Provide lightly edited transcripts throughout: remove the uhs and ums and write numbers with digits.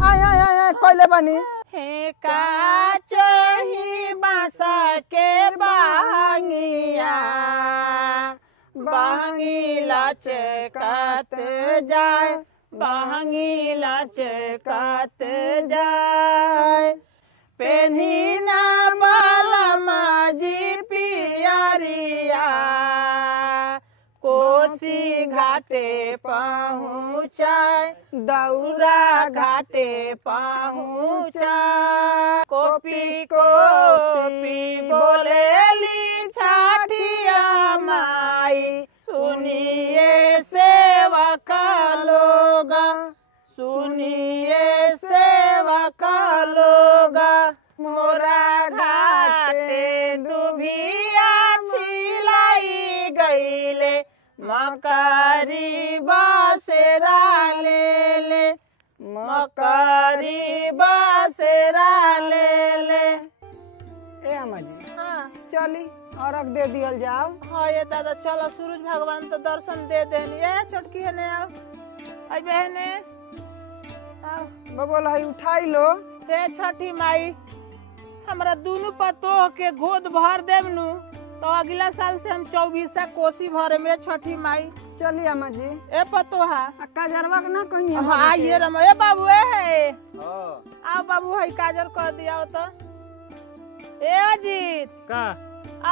आय आय आय कहले बानी हे का चही बासा के बांगिया बांगी लचकत जाए बांगी लचकत जाए पेन्ही ना बालमा जी पियरिया कोसी घाटे पहुँचाए दौरा घाटे पहुँचाए कोपी कोपी बोलेली छाठिया माई सुनिए सेवक लोग सुनिए सेवक लोग मोरा घाटे दुभिया छिलाई गईले मकरी बसेरा ले ले मकरी बसेरा ले ले। ए अम्मा जी चली अर्घ दे दियल जाओ। हाँ ये दादा चलो सूरज भगवान तो दर्शन दे देनी है छोटकी है ने आओ आई बहने आओ बबोल है उठाई लो। हे छठी माई हमरा दोनों पतोह के गोद भर देवनु तो अगला साल से हम 24 कोसी भरे में छठी माई। चली अम्मा जी ए पतोहा काजरवा के ना कहीं हाँ ये रम ए बाबू है आओ बाबू है काजर कर दिया तो ए अजीत का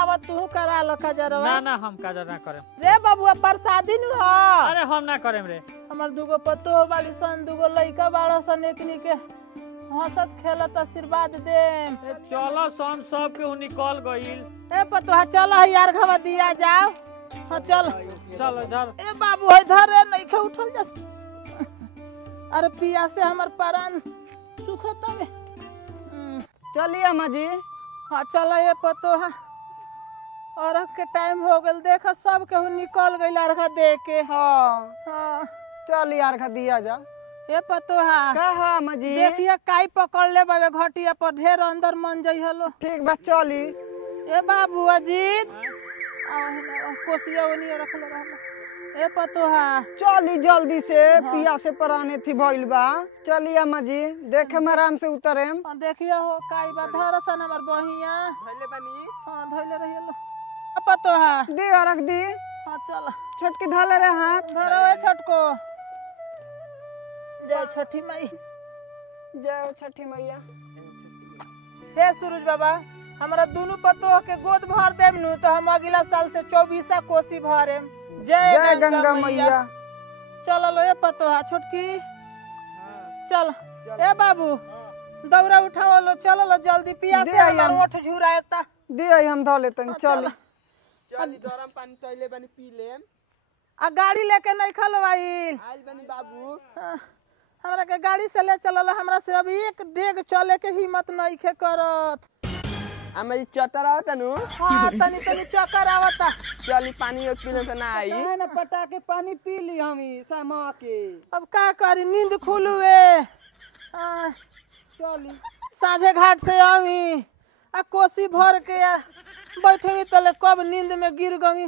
अब तू करा लो काजरवा। ना ना हम काजर ना करेम रे बाबू प्रसादी नु ह अरे हम ना करेम रे। हमर दुगो पतोह वाली सन दुगो लइका बाड़ा सन एकनी के हंसत खेलत आशीर्वाद दे। चलो सन सब के निकल गइल। ए पतोहा चलो यार घवा दिया जाओ। हाँ चल चल इधर ए बाबू है इधर रे नहीं खे उठल जा। अरे पिया से हमर प्राण सुखत में। चली अम्मा जी हाँ चलो ये पतोहा और के टाइम हो गल देख सब केहू निकल गइल अर्घ दे के। हाँ हाँ चली अर्घ दिया जा। ए पतोहा का है अम्मा जी देखिए काई पकड़ ले बाबे घटिया पर ढेर अंदर मन जाइ हलो। ठीक बा चली। ए बाबू अजीत कोसिया ओनिया रख ले रहला। ए पतोहा चली जल्दी से पिया से पराने थी भइल बा। चली अम्मा जी देखे में आराम से उतरेम। देखिए हो काई बा धरसन हमर बहिया धइले बानी। हां धइले रहिलो ए पतोहा दे अर्घ दी। हां चल छोटकी धले रे हाथ धरो ए छटको। जय छठी माई जय छठी मैया। हे सूरज बाबा हमरा दोनों पतोह के गोद भर देबनु तो हम अगला साल से 24 कोसी भरेम। जय गंगा मैया। चल लो ए पतोहा छोटकी चल ए बाबू दौरा उठाओ लो चल लो जल्दी पिया से हमर ओठ झुराएता दे हम ध लेतन। चल चली गरम पानी टइले बानी पी लेम। आ गाड़ी लेके नहीं खलो आइल आइल बानी बाबू हमरा के गाड़ी से ले चलल हमरा से अभी एक डेग चले के हिम्मत नहीं खे करत। हमारी चटर आवता नु हां तनी तनी चक्कर आवता। चली पानी पी ले ना आई ना पटा के पानी पी ली हमी समा के। अब का करी नींद खुलुए चली साझे घाट से आवी आ कोसी भर के बैठे तले कब नींद में गिर गई।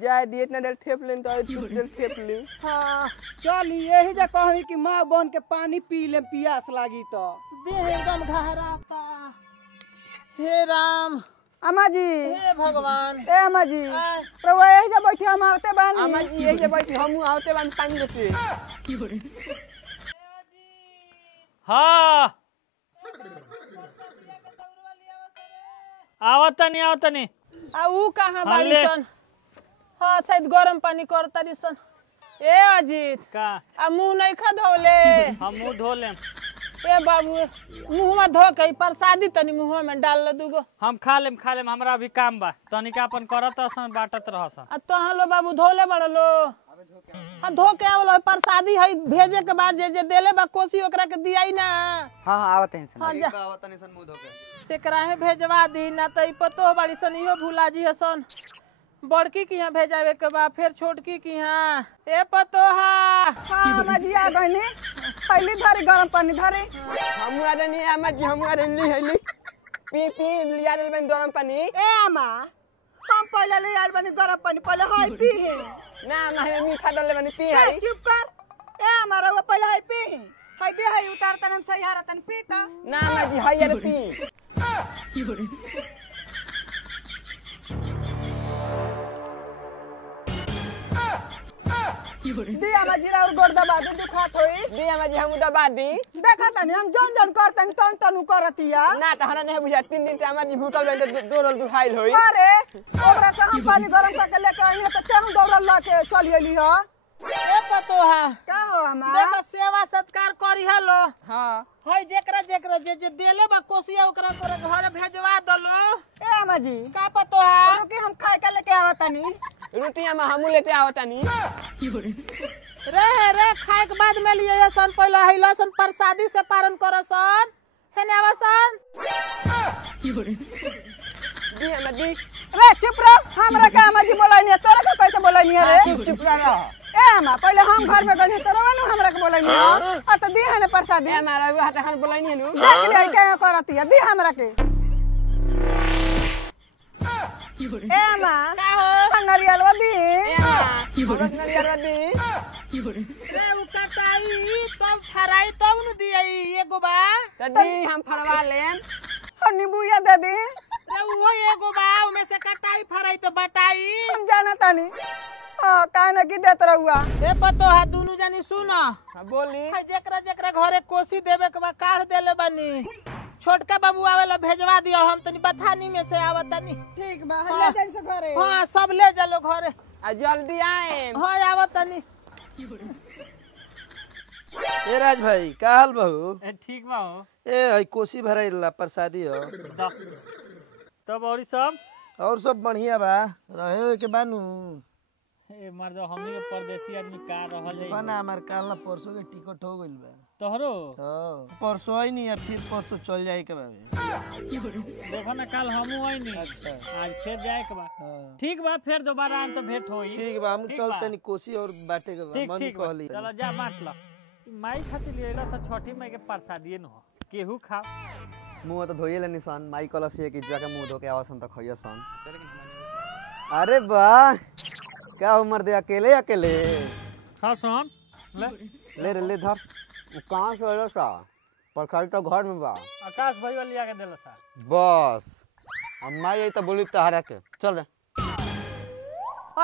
जाय दिए ना देर ठेप लेन तो देर ठेप ली। हाँ चली यही जा कही कि माँ बन के पानी पी ले पियास लागी तो। देह एकदम घहराता। हे राम अम्मा जी हे भगवान ए अम्मा जी प्रभु यही जा बैठे हम आवते बानी। अम्मा जी यही जे बैठी हमहू आवते बानी पानी लेके। हाँ आवतनी आ ऊ कहाँ बाड़ी ले। सन। हाँ शायद गरम पानी करतारी सन। ए अजीत का आ मुंह नहीं खा धोले। हम मुंह धो लेम। ए बाबू मुंह में धो के प्रसादी तनी मुंह में डाल लो दूगो। हम खा लेम हमरा अभी काम बा तनिका अपन करत सन बाटत रहसन। आ तो लो बाबू धोले बड़ लो। हाँ धो के आवलो प्रसादी है भेजे के बाद जे जे देले बा कोसी ओकरा के दियाई ना। हां हां आवत हैं हाँ जा आवत नहीं सन मुंह धो के सेकराहे भेजवा दी ना तो पतो बाड़ी सन इहो भुला जी हसन। बड़की की यहाँ भेजावे के बाद फिर छोटकी की यहाँ ए पतोहा। हाँ अम्मा जी आ गईनी पहली धरी गरम पानी धरी। हमहू आ रनी अम्मा जी हमहू आ रनी हेली पी पी लिया ले बन गरम पानी। ए अम्मा हम पहले ले आइल बनी गरम पानी पहले हाय पी ना मैं मीठा डाले बनी पी है चुप कर ए हमारा वो पहले हाय पी हाय दे हाय उतार तन सही हारा तन पी ता ना माँ जी है यार पी दी आमा जीरा और गोड़ दबा दे दुखात होई दी माँ जी हम दबा दी देखा तनी हम जन जन करतन तन तनु करतिया ना तो हरा नहीं बुझा 3 दिन से माँ जी भूतल बैठे दोनों दुखाइल होई अरे ओकरा से हम पानी गरम करके लेके आई है तो केहू दौड़ल लाके चली अइली ह ए पतोहा का हो हमार देखा सेवा सत्कार करी हलो हां हई जेकरा जेकरा जे देले बा कोसिया ओकरा घर भेजवा दलो ए अम्मा जी का पतोहा रुकी हम खाए के लेके आवतनी रोटियां में हमू लेते आवतनी रे खाए के बाद में लिए सन पहले हई लसन प्रसादी से पारण करसन हेने आवसन दी माँ जी रे चुप रह हमरा का अम्मा जी बोलैनी तोरा का कैसे बोलैनी रे चुप रह ए अम्मा पहले हम घर में गनी तोरा ना हमरा के बोलैनी आ तो दी हने प्रसादी हमारा वो हाथ हम बोलाई नहीं नु देख ले क्या करतिया दी हमरा के ए अम्मा का हो नरियल दी नरियल दी रे उ कटाई तब फराई तब न दियई एगो बा दी हम फरवा लेम और नींबूया दे दी रे वो एगो बा उमे से कटाई फराई तो बटाई हम जाना तानी हां काहे न की देत रहुआ ए पतोहा दुनु जानी सुन बोली हई जेकरा जेकरा घरे कोसी देवे के बा काढ़ देले बानी छोटका बाबू आवेला भेजवा दियो हम तनी बथानी में से आवतनी ठीक बा ले जाई से घरे हां सब ले चलो घरे आ जल्दी आए हां आवतनी ए राज भाई का हाल बहू ठीक बा हो ए हई कोसी भराइला प्रसादी हो तब और सब और सब बढ़िया बा रहे के बानू ए मर्द हमनी के परदेसी आदमी का रहल है बना हमार काल ना परसों के टिकट हो गइल बा तोहरो हां परसों आई नहीं फिर परसों चल जाए के बाबे देखो ना कल हमहू आई नहीं अच्छा आज फिर जाए के बा हां ठीक बा फिर दोबारा आम तो भेंट होई ठीक बा हम ठीक चलते बा। नहीं कोसी और बाटे के बा ठीक मन ठीक बा कहली चलो जा बांट लो माई खातिर लेला से छठी माई के प्रसादिए न हो केहू खा मुंह तो धोइए लेनी सन माई कलस ये कि जाके मुंह धो के आवसन त खइया सन अरे वाह क्या उम्र दे अकेले अकेले हां सुन ले ले धर वो कहां से आइलो सा प्रसादी तो घर में बा आकाश भाई वाली आके देला सा बस हम माई आई तो बोली तहरा के चल रे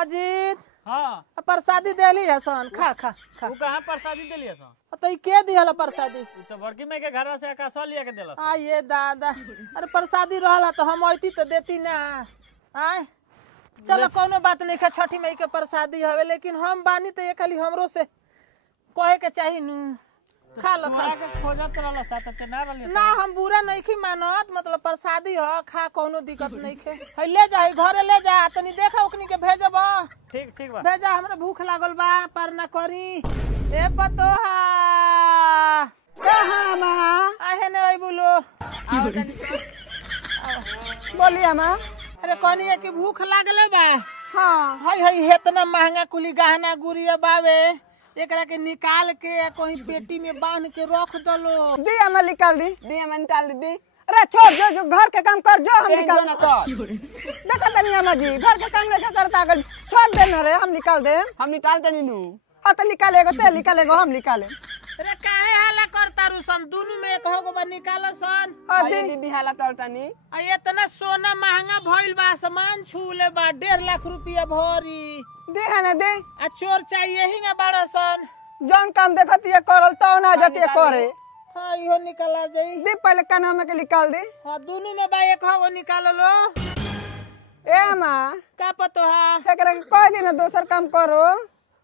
अजीत हां प्रसादी देली है सन खा खा खा तू कहां प्रसादी देलिए सा तो ई के दिहला प्रसादी उ तो बड़की माई के घर से आकाश वाली आके देला सा आ ये दादा अरे प्रसादी रहला तो हम आइती तो देती ना आय चलो कोनो बात नहीं है छठी मई के प्रसादी हवे लेकिन हम बानी तो ये खाली हमरो से कहे के चाही नु खा लो खा के खोजत रहला सा त ना रहली ना हम बुरा नहीं की मानत मतलब प्रसादी ह खा कोनो दिक्कत नहीं है है ले जा घरे ले जा तनी देखा ओकनी के भेजब ठीक ठीक बा भेजा हमरा भूख लागल बा पर ना करी ए पतोहा कहां मां आहे ने ओइ बोलो आओ तनी बोली अम्मा अरे कहनी है कि भूख लागले बा हां हई हई इतना महंगा कुली गहना गुड़िया बावे एकरा के निकाल के कहीं पेटी में बांध के रख दलो दी अम्मा निकाल दी दी हम निकाल दी अरे छोड़ जो घर के काम कर जो हम निकाल निकाल ना कर देखा तनी अम्मा जी घर के काम नहीं करता अगर छोड़ देना रे हम निकाल दे हम निकालते नहीं नु हां तो निकालेगा ते निकालेगा हम निकाले अरे काहे हाला करता रुसन दोनों में एक होगो बा निकालो सन हां अरे दी दीदी हाला तलतानी आ इतना सोना महंगा भइल बा सामान छूले बा 1.5 लाख रुपया भरी दे है ना दे आ चोर चाहिए ही ना बड़ा सन जौन काम देखत ये करल तो ना जतिए करे हां इहो निकला जाई दे पहले काना में के निकाल दे हां दोनों में बा एक होगो निकाल लो ए अम्मा का पतोहा एकरा के कह दिन दोसर काम करो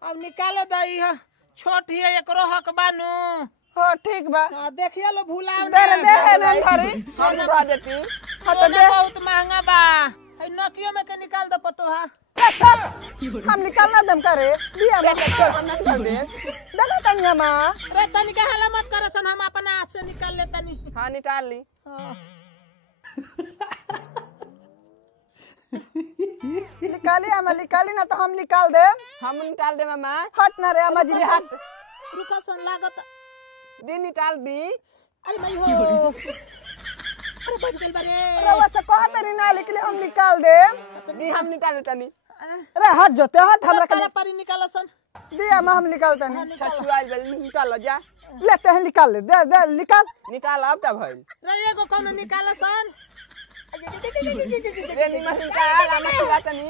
अब निकाल दई है छोटी है एकरो हक बानू हो ठीक बा हां देखिए लो भुलाव दे रे दे है ना धरी सोना भा देती हां तो दे बहुत महंगा बा है नकियो में के निकाल दो पतोहा हम निकालना दम करे दिया मैं छोड़ हम निकाल दे देखा तनी अम्मा रे तनी के हाला मत करसन हम अपना हाथ से निकाल ले तनी हां निकाल ली हां निकाली अम्मा निकाली ना तो हम निकाल दे हम निकाल दे मामा हट ना रे अम्मा जी हट रुका सन लागत दी निकाल दी अरे भाई हो अरे बैठ गइल बारे रवा से कहत नहीं ना लेकिन हम निकाल दे दी हम निकाले तनी अरे हट जोते हट हमरा के पारी निकाला सन दिया हम निकालता नहीं छछुआल बेल निकाल जा लेते हैं निकाल ले दे दे निकाल निकाल अब का भइल रे एगो कौन निकाला सन रे निमन निकाल हम खिला तनी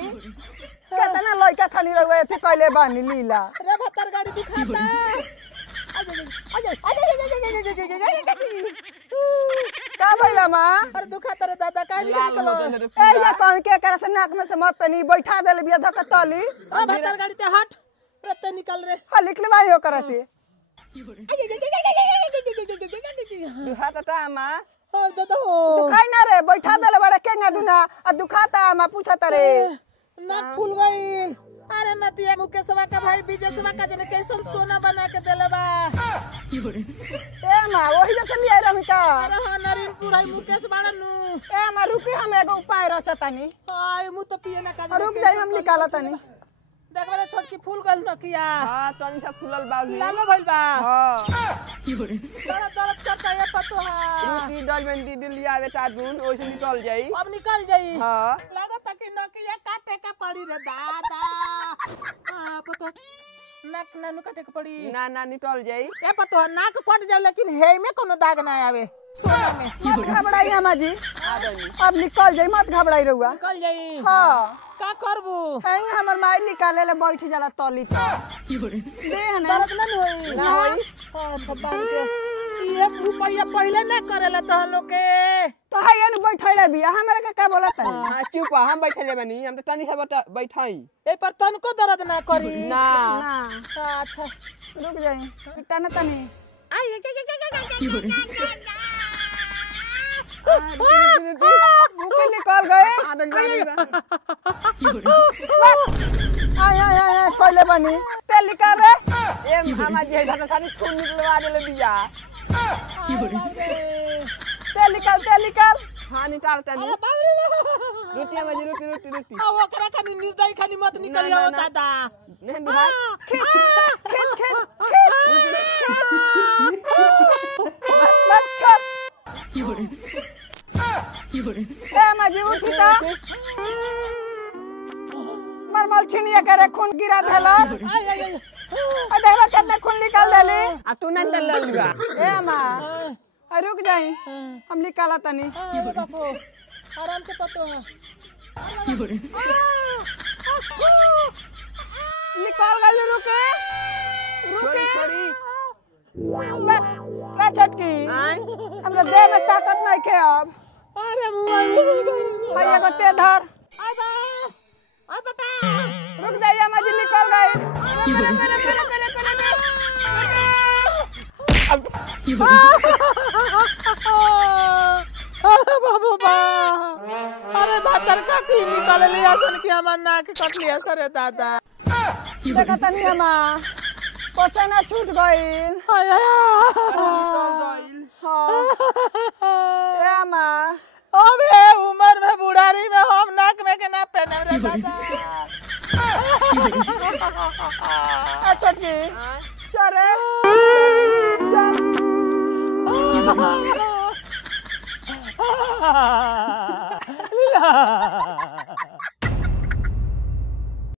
केतना लइका खानी रहुए एथि कइले बानी लीला रे भतर गाड़ी दिखाता का भइला मां अरे दुखाता रे दादा काहे लाल निकलो हो गइल रे ए ये कौन के करे से नाक में से मत तनी बैठा देले बिया धक तली अरे भतर गाड़ी ते हट रत्ते निकल रे हां लिख ले भाई हो करे से दुहात ता मा ओ दादा दुखाई ना रे बैठा देले बड़े केंगा दुना आ दुखाता मा पूछत रे नाक फूल गइल अरे नतिया मुकेशवा का भाई विजयवा का जने कैसन सोना बना के देले बा ए मा वही जैसे लिया रही का अरे हां नरीनपुर है मुकेश बाड़न नु ए मा रुकी हम एगो उपाय रचतानी आय मु तो पिए ना का रुक जाई हम निकालतानी देख रे छोटकी फूल गइल नकिया हां तनी सा फूलल बाबू लालो भइल बा हां दर्द दर्द करता है पतो हां रुकी डल में दी लिया बेटा दून ओसे निकल जाई अब निकल जाई हां लागत कि नकिया काटे का पड़ी रे दादा हां पतो नाक नानु काटे के पड़ी ना ना निकल जाई ए पतो नाक कट जाए लेकिन हे में कोनो दाग ना आवे सोना में मत घबराई अम्मा जी आ गई अब निकल जाई मत घबराई रहुआ निकल जाई हां का करबू हैंग हमर माई निकाले ले बैठ जाला तली पे दे ना दर्द ना होई ना होई हां थप्पा के ये रुपया पहले ना करेला तो लोग के तो हैया न बैठैले बिया हमरा के का बोलत है हां चुप हम बैठले बनी हम तो तनी सा बैठाई ए पर तनको दर्द ना करी ना ना अच्छा रुक जाई टाना तनी रुके निकल गए आय आय आय पहले बनी तेल निकाल रे ए मामा जी ढका खानी खून निकलवा देले बिया तेल निकाल हां निकाल तनी रोटी में रोटी रोटी रोटी आ ओकरा खानी निर्दय खानी मत निकलियो ना, ना। दादा नहीं दुहात खींच ए माजी उठी ता मरमल छिनिया करे खून गिरा देला आय आय आय आ देखबा कितना खून निकाल देली आ तू नहीं डल लिबा ए अम्मा आ रुक जाई हम निकाला तनी बापू आराम से पतो निकाल गई रुके छोड़ी छोड़ी रे छोटकी हमरा देह में ताकत नहीं के अब अरे मुआ में भाई एगो ते धर आय बा आय बेटा रुक जाइए अम्मा जी निकल गई अरे बाबू बा अरे भातर का की निकल लिया सन कि हमर नाक कट लिया सरे दादा देखा तनी अम्मा पसीना छूट गइल हाय हाँ ए अम्मा अबे उम्र में बुढ़ारी में हम नाक में के ना पहने रे दादा आ छोटकी चल रे चल लीला